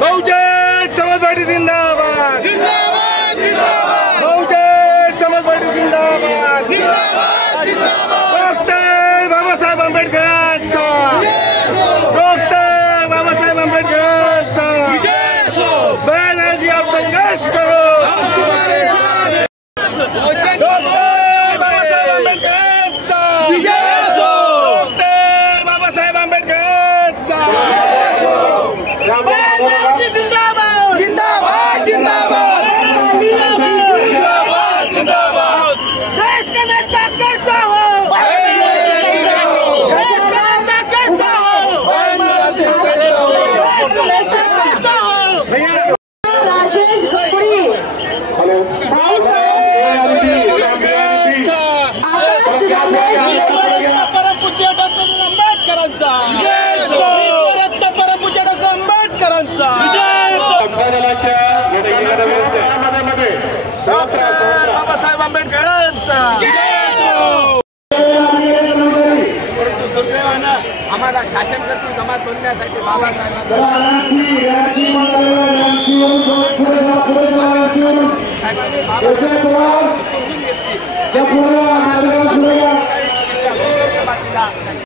Bahujan Samaj party जिंदाबाद Bahujan Samaj party जिंदाबाद doctor Babasaheb आंबेडकरांचा डॉक्टर बाबासाहेब आंबेडकरांचा बहनाजी आप संघर्ष करो डॉक्टर बाबासाहेब आंबेडकरांचा डॉक्टर बाबासाहेब आंबेडकरांचा जिंदाबाद जिंदाबाद जिंदाबाद जिंदाबाद जिंदाबाद देश का नेता कैसा हो देश का नेता कैसा हो भैया राजेश घोड़ी परमपूज्य डॉक्टर आंबेडकरांचा परमपूज्य डॉक्टर आंबेडकरांचा डॉक्टर बाबासाहेब आंबेडकरांचा दुर्दैवानं आम्हाला शासन करतील समाज बनण्यासाठी बाबासाहेबांनी